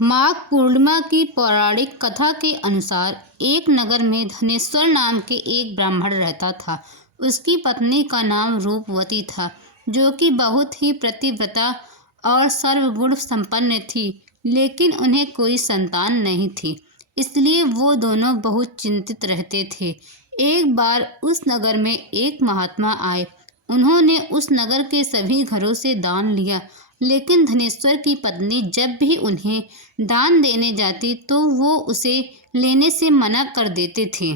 माघ पूर्णिमा की पौराणिक कथा के अनुसार एक नगर में धनेश्वर नाम के एक ब्राह्मण रहता था। उसकी पत्नी का नाम रूपवती था, जो कि बहुत ही पतिव्रता और सर्वगुण संपन्न थी, लेकिन उन्हें कोई संतान नहीं थी। इसलिए वो दोनों बहुत चिंतित रहते थे। एक बार उस नगर में एक महात्मा आए। उन्होंने उस नगर के सभी घरों से दान लिया, लेकिन धनेश्वर की पत्नी जब भी उन्हें दान देने जाती तो वो उसे लेने से मना कर देते थे।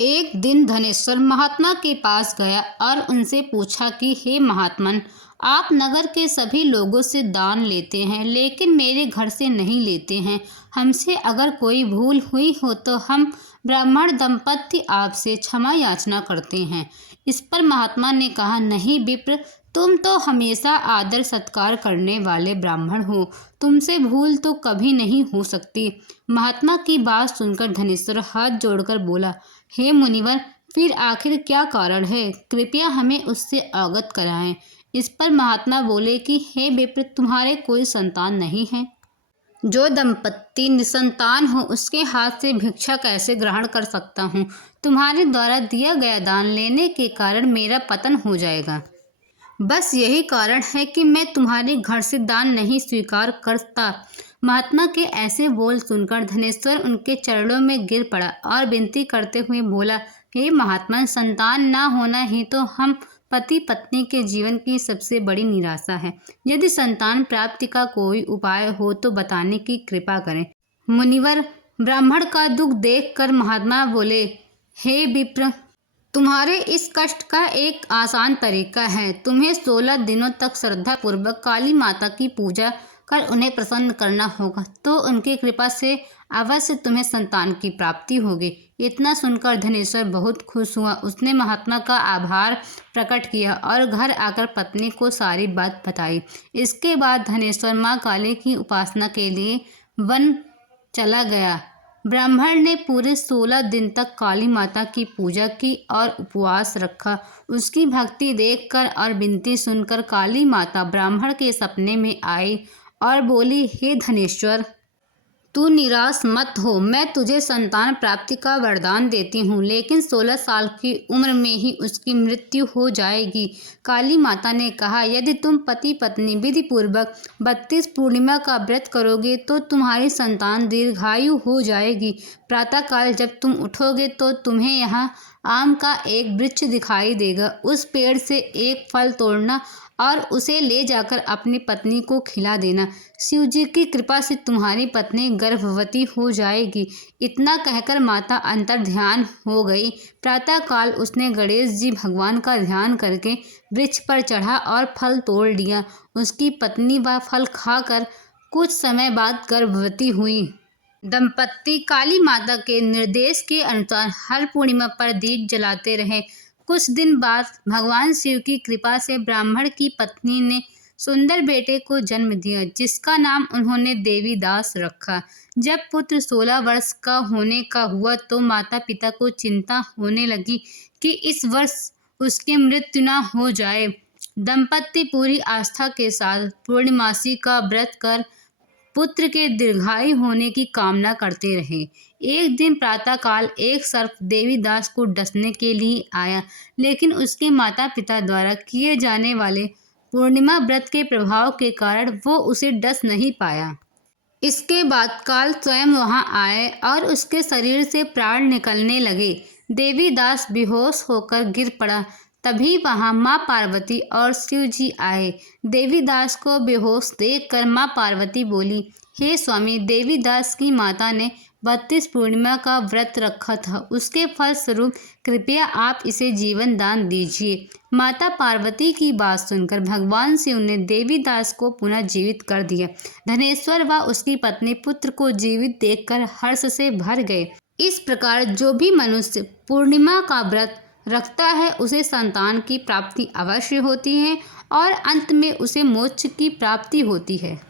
एक दिन धनेश्वर महात्मा के पास गया और उनसे पूछा कि हे महात्मन, आप नगर के सभी लोगों से दान लेते हैं, लेकिन मेरे घर से नहीं लेते हैं। हमसे अगर कोई भूल हुई हो तो हम ब्राह्मण दंपत्ति आपसे क्षमा याचना करते हैं। इस पर महात्मा ने कहा, नहीं विप्र, तुम तो हमेशा आदर सत्कार करने वाले ब्राह्मण हो, तुमसे भूल तो कभी नहीं हो सकती। महात्मा की बात सुनकर धनेश्वर हाथ जोड़कर बोला, हे मुनिवर, फिर आखिर क्या कारण है? कृपया हमें उससे अवगत कराएं। इस पर महात्मा बोले कि हे विप्र, तुम्हारे कोई संतान नहीं है। जो दंपत्ति निसंतान हो उसके हाथ से भिक्षा कैसे ग्रहण कर सकता हूँ? तुम्हारे द्वारा दिया गया दान लेने के कारण मेरा पतन हो जाएगा। बस यही कारण है कि मैं तुम्हारे घर से दान नहीं स्वीकार करता। महात्मा के ऐसे बोल सुनकर धनेश्वर उनके चरणों में गिर पड़ा और विनती करते हुए बोला, हे महात्मा, संतान ना होना ही तो हम पति पत्नी के जीवन की सबसे बड़ी निराशा है। यदि संतान प्राप्ति का कोई उपाय हो तो बताने की कृपा करें। मुनिवर, ब्राह्मण का दुख देखकर महात्मा बोले, हे विप्र, तुम्हारे इस कष्ट का एक आसान तरीका है। तुम्हें 16 दिनों तक श्रद्धा पूर्वक काली माता की पूजा कर उन्हें प्रसन्न करना होगा, तो उनकी कृपा से अवश्य तुम्हें संतान की प्राप्ति होगी। इतना सुनकर धनेश्वर बहुत खुश हुआ। उसने महात्मा का आभार प्रकट किया और घर आकर पत्नी को सारी बात बताई। इसके बाद धनेश्वर माँ काली की उपासना के लिए वन चला गया। ब्राह्मण ने पूरे 16 दिन तक काली माता की पूजा की और उपवास रखा। उसकी भक्ति देखकर और विनती सुनकर काली माता ब्राह्मण के सपने में आई और बोली, हे धनेश्वर, तू निराश मत हो, मैं तुझे संतान प्राप्ति का वरदान देती हूँ, लेकिन 16 साल की उम्र में ही उसकी मृत्यु हो जाएगी। काली माता ने कहा, यदि तुम पति पत्नी विधि पूर्वक 32 पूर्णिमा का व्रत करोगे तो तुम्हारी संतान दीर्घायु हो जाएगी। प्रातःकाल जब तुम उठोगे तो तुम्हें यहाँ आम का एक वृक्ष दिखाई देगा। उस पेड़ से एक फल तोड़ना और उसे ले जाकर अपनी पत्नी को खिला देना। शिव जी की कृपा से तुम्हारी पत्नी गर्भवती हो जाएगी। इतना कहकर माता अंतर ध्यान हो गई। प्रातःकाल उसने गणेश जी भगवान का ध्यान करके वृक्ष पर चढ़ा और फल तोड़ लिया। उसकी पत्नी वह फल खाकर कुछ समय बाद गर्भवती हुई। दंपत्ति काली माता के निर्देश के अनुसार हर पूर्णिमा पर दीप जलाते रहे। कुछ दिन बाद भगवान शिव की कृपा से ब्राह्मण की पत्नी ने सुंदर बेटे को जन्म दिया, जिसका नाम उन्होंने देवीदास रखा। जब पुत्र 16 वर्ष का होने का हुआ तो माता पिता को चिंता होने लगी कि इस वर्ष उसकी मृत्यु न हो जाए। दंपत्ति पूरी आस्था के साथ पूर्णिमासी का व्रत कर पुत्र के दीर्घायु होने की कामना करते रहे। एक दिन प्रातःकाल एक सर्प देवीदास को डसने के लिए आया, लेकिन उसके माता पिता द्वारा किए जाने वाले पूर्णिमा व्रत के प्रभाव के कारण वो उसे डस नहीं पाया। इसके बाद काल स्वयं वहां आए और उसके शरीर से प्राण निकलने लगे। देवीदास बेहोश होकर गिर पड़ा। तभी वहां माँ पार्वती और शिव जी आए। देवीदास को बेहोश देखकर माँ पार्वती बोली, हे स्वामी, देवीदास की माता ने 32 पूर्णिमा का व्रत रखा था, उसके फलस्वरूप कृपया आप इसे जीवन दान दीजिए। माता पार्वती की बात सुनकर भगवान शिव ने देवीदास को पुनः जीवित कर दिया। धनेश्वर व उसकी पत्नी पुत्र को जीवित देखकर हर्ष से भर गए। इस प्रकार जो भी मनुष्य पूर्णिमा का व्रत रखता है उसे संतान की प्राप्ति अवश्य होती है और अंत में उसे मोक्ष की प्राप्ति होती है।